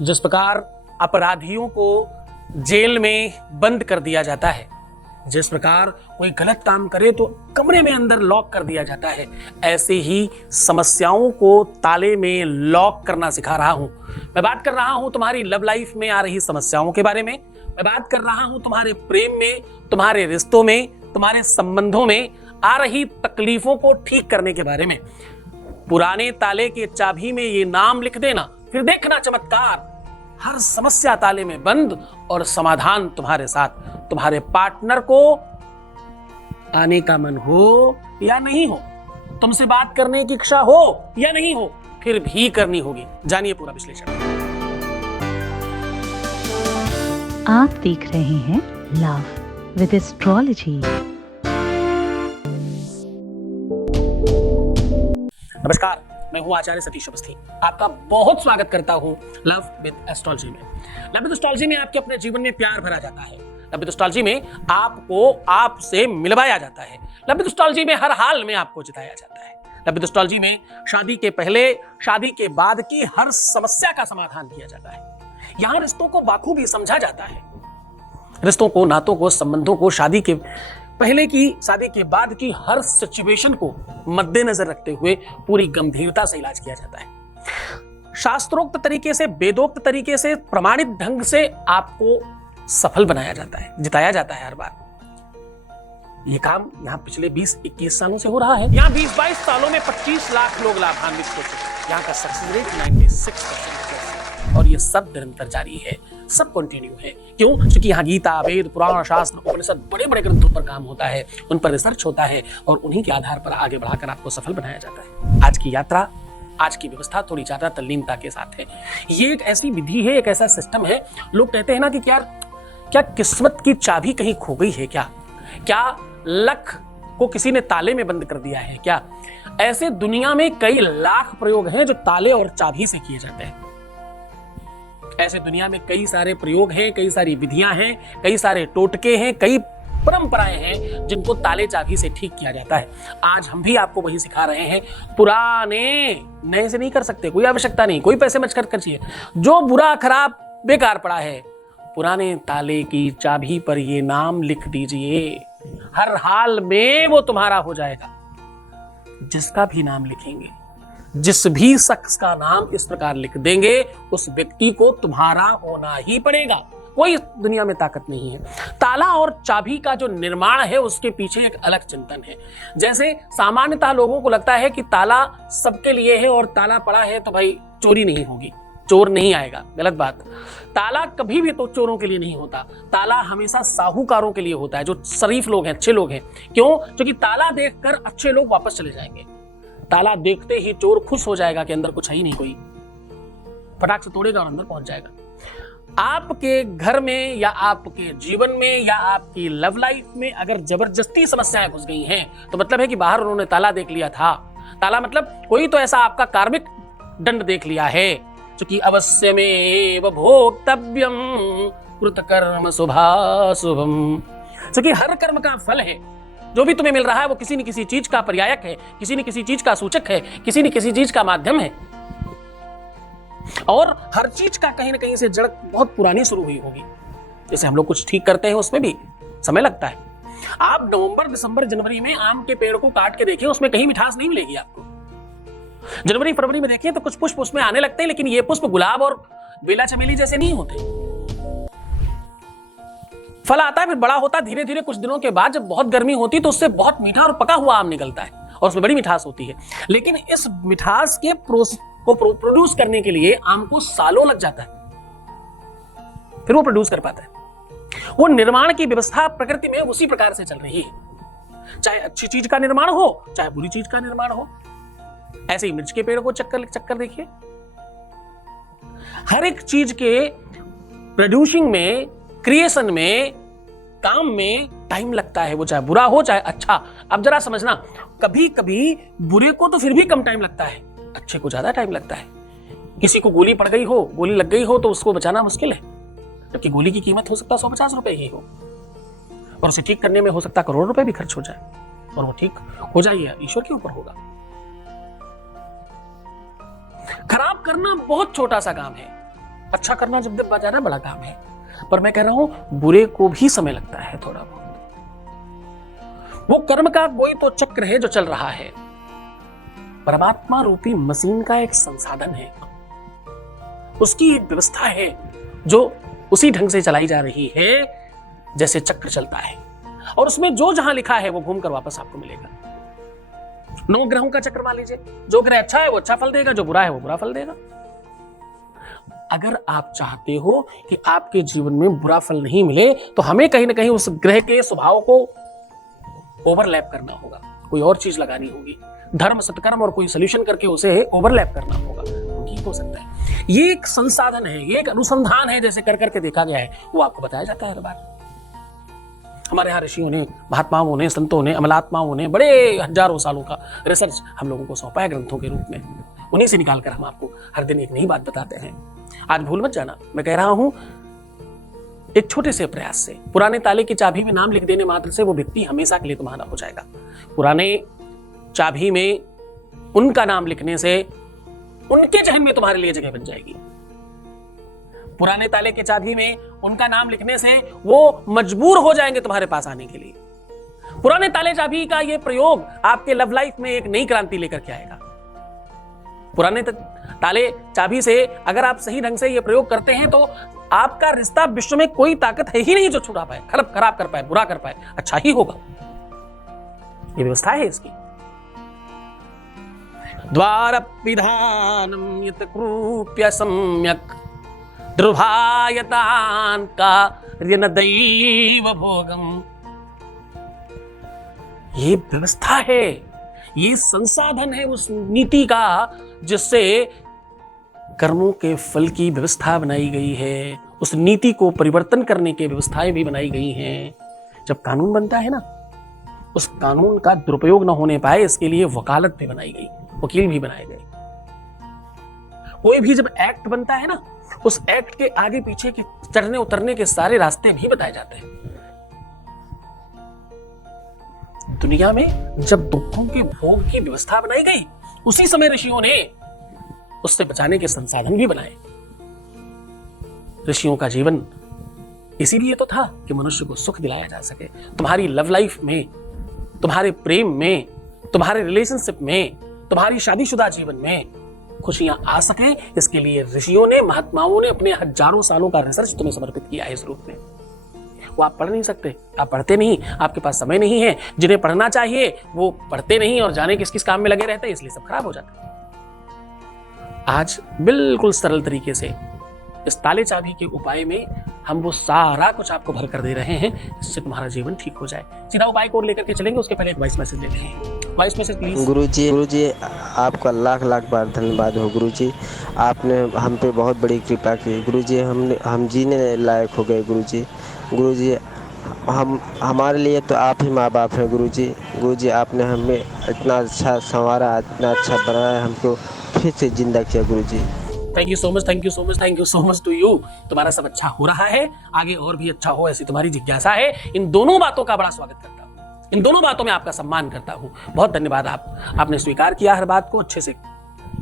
जिस प्रकार अपराधियों को जेल में बंद कर दिया जाता है, जिस प्रकार कोई गलत काम करे तो कमरे में अंदर लॉक कर दिया जाता है, ऐसे ही समस्याओं को ताले में लॉक करना सिखा रहा हूं। मैं बात कर रहा हूं तुम्हारी लव लाइफ में आ रही समस्याओं के बारे में। मैं बात कर रहा हूं तुम्हारे प्रेम में, तुम्हारे रिश्तों में, तुम्हारे संबंधों में आ रही तकलीफों को ठीक करने के बारे में। पुराने ताले के चाबी में ये नाम लिख देना, फिर देखना चमत्कार। हर समस्या ताले में बंद और समाधान तुम्हारे साथ। तुम्हारे पार्टनर को आने का मन हो या नहीं हो, तुमसे बात करने की इच्छा हो या नहीं हो, फिर भी करनी होगी। जानिए पूरा विश्लेषण। आप देख रहे हैं लव विद एस्ट्रोलॉजी। नमस्कार, मैं हूं आचार्य सतीश अवस्थी। आपका बहुत स्वागत करता हूं लव विद एस्ट्रोलॉजी में। लव विद एस्ट्रोलॉजी में आपके अपने जीवन में प्यार भरा जाता है। लव विद एस्ट्रोलॉजी में आपको आपसे मिलवाया जाता है। लव विद एस्ट्रोलॉजी में हर हाल में आपको जिताया जाता है। लव विद एस्ट्रोलॉजी में शादी के पहले, शादी के बाद की हर समस्या का समाधान किया जाता है। यहां रिश्तों को बाखूबी समझा जाता है। रिश्तों को, नातों को, संबंधों को, शादी के पहले की, शादी के बाद की हर सिचुएशन को मद्देनजर रखते हुए पूरी गंभीरता से इलाज किया जाता है। शास्त्रोक्त तरीके से, वेदोक्त तरीके से, प्रमाणित ढंग से आपको सफल बनाया जाता है, जिताया जाता है हर बार। ये काम यहाँ पिछले 20-21 सालों से हो रहा है। यहाँ 20-22 सालों में 25 लाख लोग लाभान्वित हो चुके। यहाँ का सक्सेस रेट 96% और ये सब निरंतर जारी है, सब कंटिन्यू है। क्यों? क्योंकि यहाँ गीता, वेद, पुराण, शास्त्र, उपनिषद, बड़े बड़े ग्रंथों पर काम होता है, उन पर रिसर्च होता है और उन्हीं के आधार पर आगे बढ़ाकर आपको सफल बनाया जाता है। आज की यात्रा, आज की व्यवस्था थोड़ी ज्यादा तल्लीनता के साथ है। ये एक ऐसी विधि है, एक ऐसा सिस्टम है। लोग कहते हैं ना कि क्या किस्मत की चाबी कहीं खो गई है क्या लक को किसी ने ताले में बंद कर दिया है क्या? ऐसे दुनिया में कई लाख प्रयोग हैं जो ताले और चाबी से किए जाते हैं। ऐसे दुनिया में कई सारे प्रयोग हैं, कई सारी विधियां हैं, कई सारे टोटके हैं, कई परंपराएं हैं जिनको ताले चाबी से ठीक किया जाता है। आज हम भी आपको वही सिखा रहे हैं। पुराने नए से नहीं कर सकते, कोई आवश्यकता नहीं, कोई पैसे मच कर चाहिए। जो बुरा खराब बेकार पड़ा है, पुराने ताले की चाबी पर ये नाम लिख दीजिए, हर हाल में वो तुम्हारा हो जाएगा। जिसका भी नाम लिखेंगे, जिस भी शख्स का नाम इस प्रकार लिख देंगे, उस व्यक्ति को तुम्हारा होना ही पड़ेगा। कोई दुनिया में ताकत नहीं है। ताला और चाबी का जो निर्माण है उसके पीछे एक अलग चिंतन है। जैसे सामान्यतः लोगों को लगता है कि ताला सबके लिए है और ताला पड़ा है तो भाई चोरी नहीं होगी, चोर नहीं आएगा। गलत बात। ताला कभी भी तो चोरों के लिए नहीं होता। ताला हमेशा साहूकारों के लिए होता है, जो शरीफ लोग हैं, अच्छे लोग हैं। क्यों? क्योंकि ताला देखकर अच्छे लोग वापस चले जाएंगे। ताला देखते ही चोर खुश हो जाएगा कि अंदर कुछ है ही नहीं, कोई फटाक से तोड़ेगा और अंदर पहुंच जाएगा। आपके घर में या आपके जीवन में या आपकी लव लाइफ में अगर जबरदस्ती समस्याएं घुस गई हैं तो मतलब है कि बाहर उन्होंने ताला देख लिया था। ताला मतलब कोई तो ऐसा आपका कार्मिक दंड देख लिया है, क्योंकि अवश्य में भोक्तव्यम कृतकर्म शुभाशुभम। क्योंकि हर कर्म का फल है, जो भी तुम्हें मिल रहा है वो किसी न किसी चीज का पर्यायक है, किसी न किसी चीज का सूचक है, किसी न किसी चीज का माध्यम है। और हर चीज का कहीं ना कहीं से जड़ बहुत पुरानी शुरू हुई होगी। जैसे हम लोग कुछ ठीक करते हैं, उसमें भी समय लगता है। आप नवंबर, दिसंबर, जनवरी में आम के पेड़ को काट के देखिए, उसमें कहीं मिठास नहीं मिलेगी आपको। जनवरी, फरवरी में देखिए तो कुछ पुष्प उसमें आने लगते हैं, लेकिन ये पुष्प गुलाब और बेला चमेली जैसे नहीं होते। फल आता है, फिर बड़ा होता है, धीरे धीरे कुछ दिनों के बाद जब बहुत गर्मी होती है तो उससे बहुत मीठा और पका हुआ आम निकलता है और उसमें बड़ी मिठास होती है। लेकिन इस मिठास के प्रोड्यूस करने के लिए आम को सालों लग जाता है, फिर वो प्रोड्यूस कर पाता है। वो निर्माण की व्यवस्था प्रकृति में उसी प्रकार से चल रही है। चाहे अच्छी चीज का निर्माण हो, चाहे बुरी चीज का निर्माण हो। ऐसे ही मिर्च के पेड़ को चक्कर देखिए। हर एक चीज के प्रोड्यूसिंग में, क्रिएशन में, काम में टाइम लगता है, वो चाहे बुरा हो चाहे अच्छा। अब जरा समझना, कभी कभी बुरे को तो फिर भी कम टाइम लगता है, अच्छे को ज्यादा टाइम लगता है। किसी को गोली पड़ गई हो, गोली लग गई हो तो उसको बचाना मुश्किल है, जबकि गोली की कीमत हो सकता है 150 रुपए ही हो और उसे ठीक करने में हो सकता है करोड़ रुपए भी खर्च हो जाए, और वो ठीक हो जाए ईश्वर के ऊपर होगा। खराब करना बहुत छोटा सा काम है अच्छा करना जब तक बजाना बड़ा काम है, पर मैं कह रहा हूं बुरे को भी समय लगता है थोड़ा बहुत। वो कर्म का कोई तो चक्र है जो चल रहा है, परमात्मा रूपी मशीन का एक संसाधन है, उसकी एक व्यवस्था है जो उसी ढंग से चलाई जा रही है जैसे चक्र चलता है, और उसमें जो जहां लिखा है वो घूमकर वापस आपको मिलेगा। 9 ग्रहों का चक्र मान लीजिए, जो ग्रह अच्छा है वो अच्छा फल देगा, जो बुरा है वो बुरा फल देगा। अगर आप चाहते हो कि आपके जीवन में बुरा फल नहीं मिले तो हमें कहीं ना कहीं उस ग्रह के स्वभाव को ओवरलैप करना होगा, कोई और चीज लगानी होगी, धर्म सत्कर्म और कोई सोल्यूशन करके उसे ओवरलैप करना होगा, ठीक हो सकता है। ये एक संसाधन है, ये एक अनुसंधान है, जैसे कर करके देखा गया है, वो आपको बताया जाता है हर बार। हमारे यहाँ ऋषियों ने, महात्माओं ने, संतों ने, अमलात्माओं ने बड़े हजारों सालों का रिसर्च हम लोगों को सौंपा है ग्रंथों के रूप में, उन्हीं से निकालकर हम आपको हर दिन एक नई बात बताते हैं। आज भूल मत जाना, मैं कह रहा हूं एक छोटे से प्रयास से, पुराने ताले की चाबी में नाम लिख देने मात्र से वो व्यक्ति हमेशा के लिए तुम्हारा हो जाएगा। पुराने चाबी में उनका नाम लिखने से उनके जहन में तुम्हारे लिए जगह बन जाएगी। पुराने ताले के चाबी में उनका नाम लिखने से वो मजबूर हो जाएंगे तुम्हारे पास आने के लिए। पुराने ताले चाबी का ये प्रयोग आपके लव लाइफ में एक नई क्रांति लेकर के आएगा। पुराने ताले चाबी से अगर आप सही ढंग से ये प्रयोग करते हैं तो आपका रिश्ता विश्व में कोई ताकत है ही नहीं जो छुड़ा पाए, खराब कर पाए, बुरा कर पाए, अच्छा ही होगा। ये व्यवस्था है इसकी। द्वार विधानम यत कृप्य सम्यक ध्रुभायतान कार्य दैव भोगम। ये व्यवस्था है, ये संसाधन है उस नीति का जिससे कर्मों के फल की व्यवस्था बनाई गई है, उस नीति को परिवर्तन करने की व्यवस्थाएं भी बनाई गई हैं। जब कानून बनता है ना, उस कानून का दुरुपयोग न होने पाए इसके लिए वकालत भी बनाई गई, वकील भी बनाए गए। कोई भी जब एक्ट बनता है ना, उस एक्ट के आगे पीछे के चढ़ने उतरने के सारे रास्ते भी बताए जाते हैं। दुनिया में जब दुखों के भोग की व्यवस्था बनाई गई, उसी समय ऋषियों ने उससे बचाने के संसाधन भी बनाए। ऋषियों का जीवन इसीलिए तो था कि मनुष्य को सुख दिलाया जा सके। तुम्हारी लव लाइफ में, तुम्हारे प्रेम में, तुम्हारे रिलेशनशिप में, तुम्हारी शादीशुदा जीवन में खुशियां आ सके, इसके लिए ऋषियों ने, महात्माओं ने अपने हजारों सालों का रिसर्च तुम्हें समर्पित किया है इस रूप में। वो आप पढ़ नहीं सकते, आप पढ़ते नहीं, आपके पास समय नहीं है। जिन्हें पढ़ना चाहिए वो पढ़ते नहीं और जाने किस किस काम में लगे रहते हैं, इसलिए सब खराब हो जाता है। आज बिल्कुल सरल तरीके से इस ताले चाबी के उपाय में हम वो सारा कुछ आपको भर कर दे रहे हैं जिससे तुम्हारा जीवन ठीक हो जाए। सीधा उपाय को लेकर के चलेंगे, उसके पहले एक वॉइस मैसेज लेते हैं। Voice message please. गुरुजी आपका लाख लाख बार धन्यवाद हो गुरुजी, आपने हम पे बहुत बड़ी कृपा की गुरुजी। हम जीने लायक हो गए गुरुजी। हम हमारे लिए तो आप ही माँ बाप हैं गुरुजी। आपने हमें इतना अच्छा संवारा, इतना अच्छा बनाया, हमको फिर से जिंदा किया Guruji. Thank you so much, thank you so much, thank you so much to you. तुम्हारा सब अच्छा हो रहा है, आगे और भी अच्छा हो ऐसी तुम्हारी जिज्ञासा है। इन दोनों बातों का बड़ा स्वागत करता हूँ, इन दोनों बातों में आपका सम्मान करता हूँ। बहुत धन्यवाद, आपने स्वीकार किया हर बात को, अच्छे से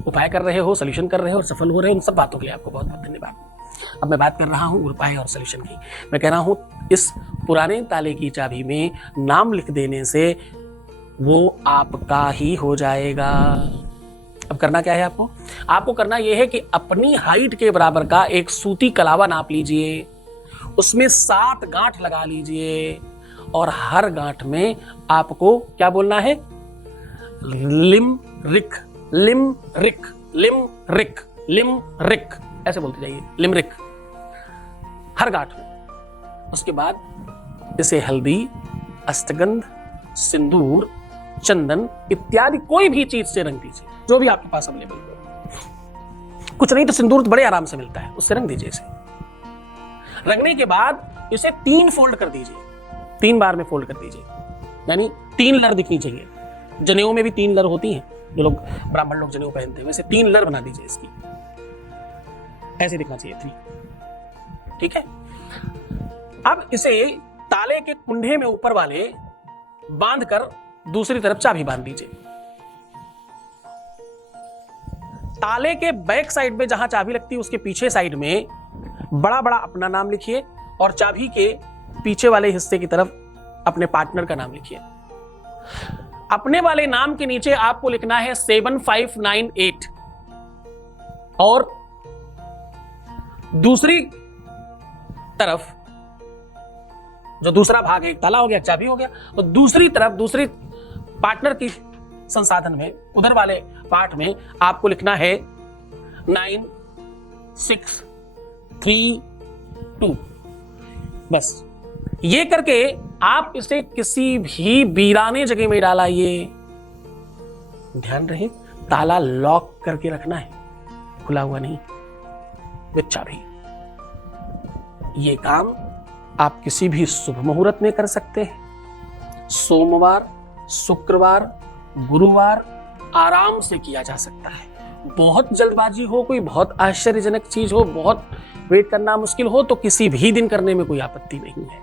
उपाय कर रहे हो, सोल्यूशन कर रहे हो और सफल हो रहे हो। उन सब बातों के लिए आपको बहुत बहुत धन्यवाद। अब मैं बात कर रहा हूँ उपाय और सोल्यूशन की। मैं कह रहा हूँ इस पुराने ताले की चाबी में नाम लिख देने से वो आपका ही हो जाएगा। अब करना क्या है आपको करना यह है कि अपनी हाइट के बराबर का एक सूती कलावा नाप लीजिए, उसमें 7 गांठ लगा लीजिए और हर गांठ में आपको क्या बोलना है? लिम रिक, लिम रिक, लिम रिक, लिम रिक, ऐसे बोलते जाइए, लिम रिक हर गांठ में। उसके बाद इसे हल्दी, अष्टगंध, सिंदूर, चंदन इत्यादि कोई भी चीज से रंग दीजिए, जो भी आपके पास अवेलेबल हो। कुछ नहीं तो सिंदूर बड़े आराम से मिलता है, उससे रंग दीजिए इसे। रंगने के बाद इसे 3 फोल्ड कर दीजिए, 3 बार में फोल्ड कर दीजिए, यानी 3 लर दिखनी चाहिए। जनेऊ में भी 3 लर होती हैं, जो लोग ब्राह्मण लोग जनेऊ पहनते हैं, वैसे 3 लर बना दीजिए इसकी, ऐसे दिखना चाहिए 3। ठीक है। अब इसे ताले के कुंडे में ऊपर वाले बांधकर दूसरी तरफ चाबी बांध दीजिए। ताले के बैक साइड में जहां चाबी लगती है उसके पीछे साइड में बड़ा बड़ा अपना नाम लिखिए और चाबी के पीछे वाले हिस्से की तरफ अपने पार्टनर का नाम लिखिए। अपने वाले नाम के नीचे आपको लिखना है 7598 और दूसरी तरफ जो दूसरा भाग है, एक ताला हो गया, चाबी हो गया, तो दूसरी तरफ दूसरी पार्टनर की संसाधन में उधर वाले पार्ट में आपको लिखना है 9632। बस ये करके आप इसे किसी भी वीराने जगह में डालाइए। ध्यान रहे ताला लॉक करके रखना है, खुला हुआ नहीं, विद चाबी। ये काम आप किसी भी शुभ मुहूर्त में कर सकते हैं। सोमवार, शुक्रवार, गुरुवार आराम से किया जा सकता है। बहुत जल्दबाजी हो, कोई बहुत आश्चर्यजनक चीज हो, बहुत वेट करना मुश्किल हो तो किसी भी दिन करने में कोई आपत्ति नहीं है।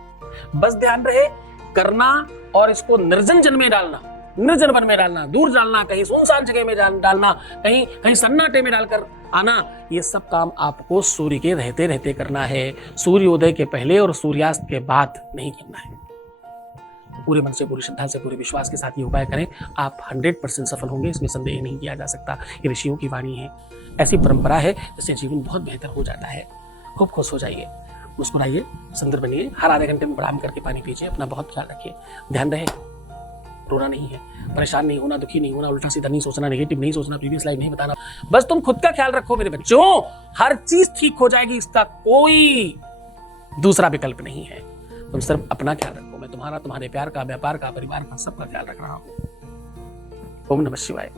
बस ध्यान रहे करना और इसको निर्जन जन में डालना, निर्जन वन में डालना, दूर डालना, कहीं सुनसान जगह में डालना, कहीं सन्नाटे में डालकर आना, ये सब काम आपको सूर्य के रहते रहते करना है। सूर्योदय के पहले और सूर्यास्त के बाद नहीं करना है। पूरे मन से, पूरी श्रद्धा से, पूरे विश्वास के साथ ये उपाय करें, आप 100% सफल होंगे, इसमें संदेह नहीं किया जा सकता। ये ऋषियों की वाणी है, ऐसी परंपरा है जिससे जीवन बहुत बेहतर हो जाता है। खूब खुश हो जाइए, मुस्कुराइए, सुंदर बनिए, हर आधे घंटे में व्यायाम करके पानी पीजिए, अपना बहुत ख्याल रखिए। ध्यान रहे रोना नहीं है, परेशान नहीं होना, दुखी नहीं होना, उल्टा सीधा नहीं सोचना, नेगेटिव नहीं सोचना, प्रीवियस लाइफ नहीं बताना। बस तुम खुद का ख्याल रखो मेरे बच्चों, हर चीज ठीक हो जाएगी, इसका कोई दूसरा विकल्प नहीं है। तुम सिर्फ अपना ख्याल रखो, मैं तुम्हारा, तुम्हारे प्यार का, व्यापार का, परिवार का, सबका ख्याल रख रहा हूं। ओम नमः शिवाय।